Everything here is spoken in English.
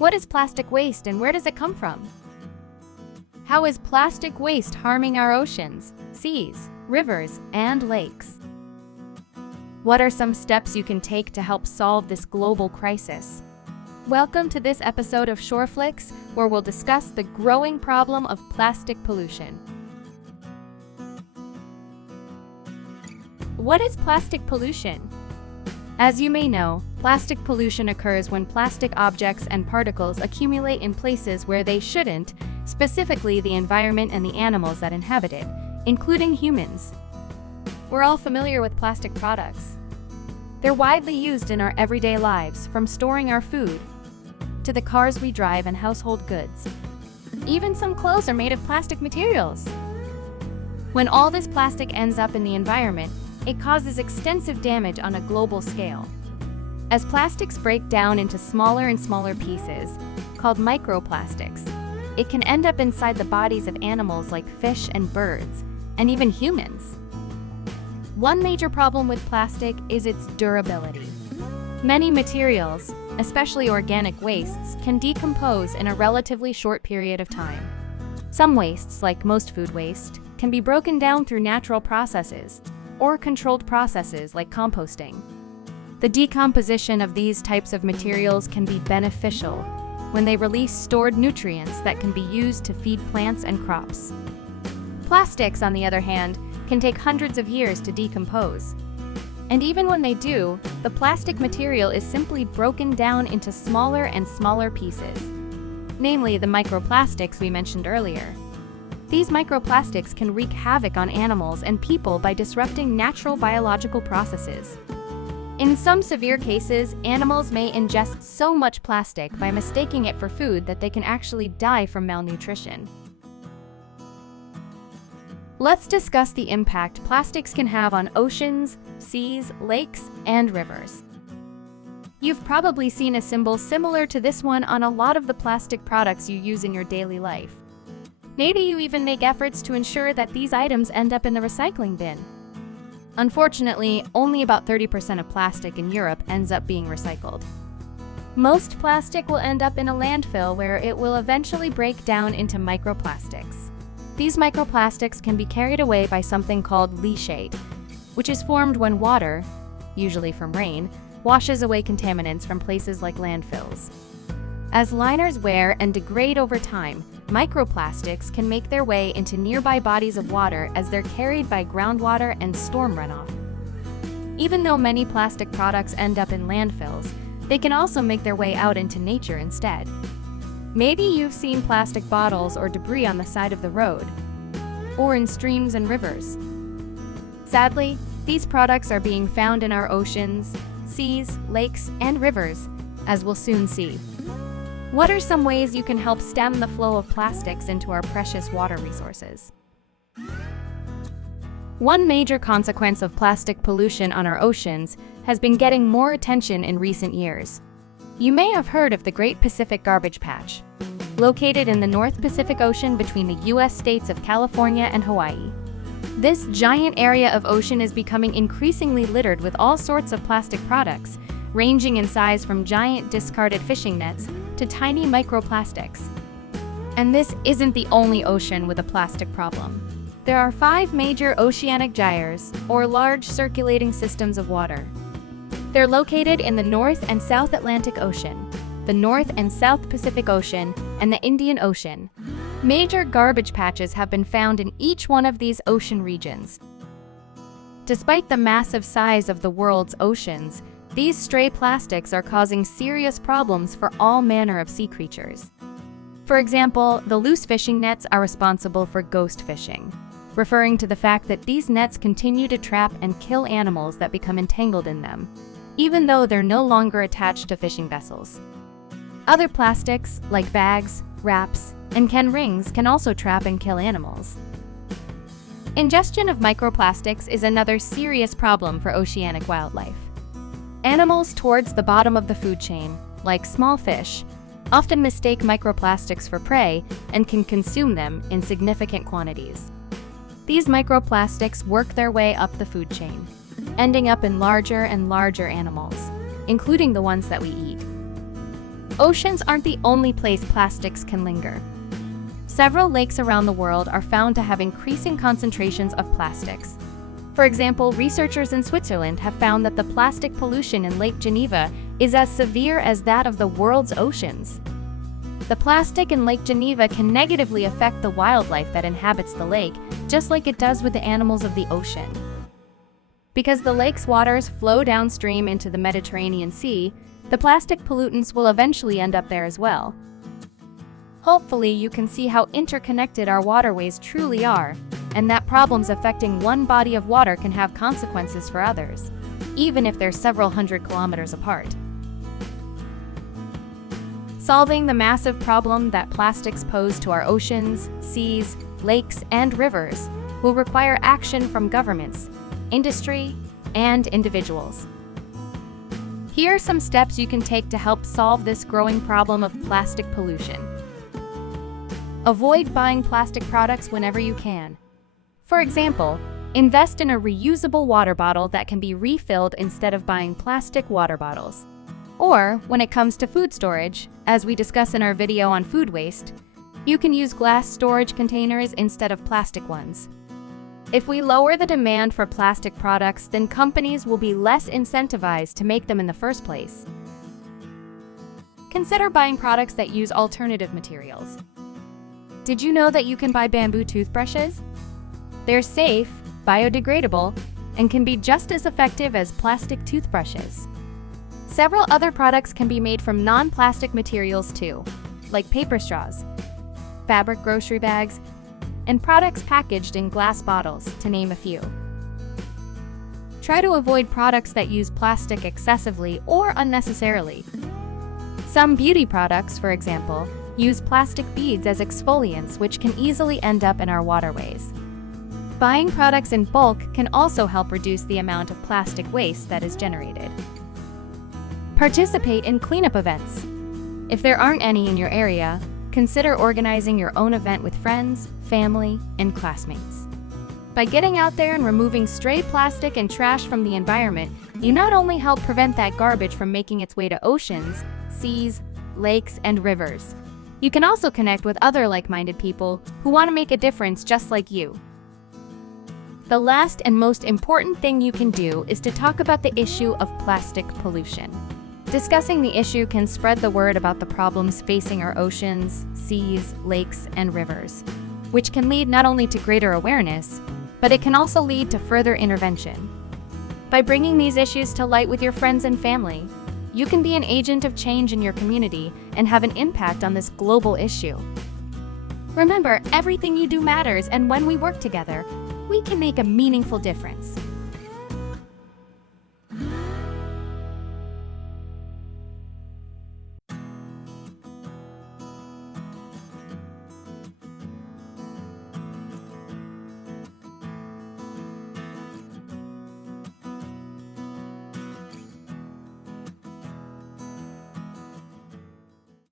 What is plastic waste and where does it come from? How is plastic waste harming our oceans, seas, rivers, and lakes? What are some steps you can take to help solve this global crisis? Welcome to this episode of Shoreflix, where we'll discuss the growing problem of plastic pollution. What is plastic pollution? As you may know, plastic pollution occurs when plastic objects and particles accumulate in places where they shouldn't, specifically the environment and the animals that inhabit it, including humans. We're all familiar with plastic products. They're widely used in our everyday lives, from storing our food to the cars we drive and household goods. Even some clothes are made of plastic materials. When all this plastic ends up in the environment, it causes extensive damage on a global scale. As plastics break down into smaller and smaller pieces, called microplastics, it can end up inside the bodies of animals like fish and birds, and even humans. One major problem with plastic is its durability. Many materials, especially organic wastes, can decompose in a relatively short period of time. Some wastes, like most food waste, can be broken down through natural processes, or controlled processes like composting. The decomposition of these types of materials can be beneficial when they release stored nutrients that can be used to feed plants and crops. Plastics, on the other hand, can take hundreds of years to decompose. And even when they do, the plastic material is simply broken down into smaller and smaller pieces, namely the microplastics we mentioned earlier. These microplastics can wreak havoc on animals and people by disrupting natural biological processes. In some severe cases, animals may ingest so much plastic by mistaking it for food that they can actually die from malnutrition. Let's discuss the impact plastics can have on oceans, seas, lakes, and rivers. You've probably seen a symbol similar to this one on a lot of the plastic products you use in your daily life. Maybe you even make efforts to ensure that these items end up in the recycling bin. Unfortunately, only about 30% of plastic in Europe ends up being recycled. Most plastic will end up in a landfill where it will eventually break down into microplastics. These microplastics can be carried away by something called leachate, which is formed when water, usually from rain, washes away contaminants from places like landfills. As liners wear and degrade over time, microplastics can make their way into nearby bodies of water as they're carried by groundwater and storm runoff. Even though many plastic products end up in landfills, they can also make their way out into nature instead. Maybe you've seen plastic bottles or debris on the side of the road, or in streams and rivers. Sadly, these products are being found in our oceans, seas, lakes, and rivers, as we'll soon see. What are some ways you can help stem the flow of plastics into our precious water resources? One major consequence of plastic pollution on our oceans has been getting more attention in recent years. You may have heard of the Great Pacific Garbage Patch, located in the North Pacific Ocean between the U.S. states of California and Hawaii. This giant area of ocean is becoming increasingly littered with all sorts of plastic products, ranging in size from giant discarded fishing nets to tiny microplastics. And this isn't the only ocean with a plastic problem. There are 5 major oceanic gyres, or large circulating systems of water. They're located in the North and South Atlantic Ocean, the North and South Pacific Ocean, and the Indian Ocean. Major garbage patches have been found in each one of these ocean regions. Despite the massive size of the world's oceans, these stray plastics are causing serious problems for all manner of sea creatures. For example, the loose fishing nets are responsible for ghost fishing, referring to the fact that these nets continue to trap and kill animals that become entangled in them, even though they're no longer attached to fishing vessels. Other plastics, like bags, wraps, and can rings, can also trap and kill animals. Ingestion of microplastics is another serious problem for oceanic wildlife. Animals towards the bottom of the food chain, like small fish, often mistake microplastics for prey and can consume them in significant quantities. These microplastics work their way up the food chain, ending up in larger and larger animals, including the ones that we eat. Oceans aren't the only place plastics can linger. Several lakes around the world are found to have increasing concentrations of plastics. For example, researchers in Switzerland have found that the plastic pollution in Lake Geneva is as severe as that of the world's oceans. The plastic in Lake Geneva can negatively affect the wildlife that inhabits the lake, just like it does with the animals of the ocean. Because the lake's waters flow downstream into the Mediterranean Sea, the plastic pollutants will eventually end up there as well. Hopefully, you can see how interconnected our waterways truly are, and that problems affecting one body of water can have consequences for others, even if they're several hundred kilometers apart. Solving the massive problem that plastics pose to our oceans, seas, lakes, and rivers will require action from governments, industry, and individuals. Here are some steps you can take to help solve this growing problem of plastic pollution. Avoid buying plastic products whenever you can. For example, invest in a reusable water bottle that can be refilled instead of buying plastic water bottles. Or, when it comes to food storage, as we discuss in our video on food waste, you can use glass storage containers instead of plastic ones. If we lower the demand for plastic products, then companies will be less incentivized to make them in the first place. Consider buying products that use alternative materials. Did you know that you can buy bamboo toothbrushes? They're safe, biodegradable, and can be just as effective as plastic toothbrushes. Several other products can be made from non-plastic materials too, like paper straws, fabric grocery bags, and products packaged in glass bottles, to name a few. Try to avoid products that use plastic excessively or unnecessarily. Some beauty products, for example, use plastic beads as exfoliants, which can easily end up in our waterways. Buying products in bulk can also help reduce the amount of plastic waste that is generated. Participate in cleanup events. If there aren't any in your area, consider organizing your own event with friends, family, and classmates. By getting out there and removing stray plastic and trash from the environment, you not only help prevent that garbage from making its way to oceans, seas, lakes, and rivers. You can also connect with other like-minded people who want to make a difference just like you. The last and most important thing you can do is to talk about the issue of plastic pollution. Discussing the issue can spread the word about the problems facing our oceans, seas, lakes, and rivers, which can lead not only to greater awareness, but it can also lead to further intervention. By bringing these issues to light with your friends and family, you can be an agent of change in your community and have an impact on this global issue. Remember, everything you do matters, and when we work together, we can make a meaningful difference.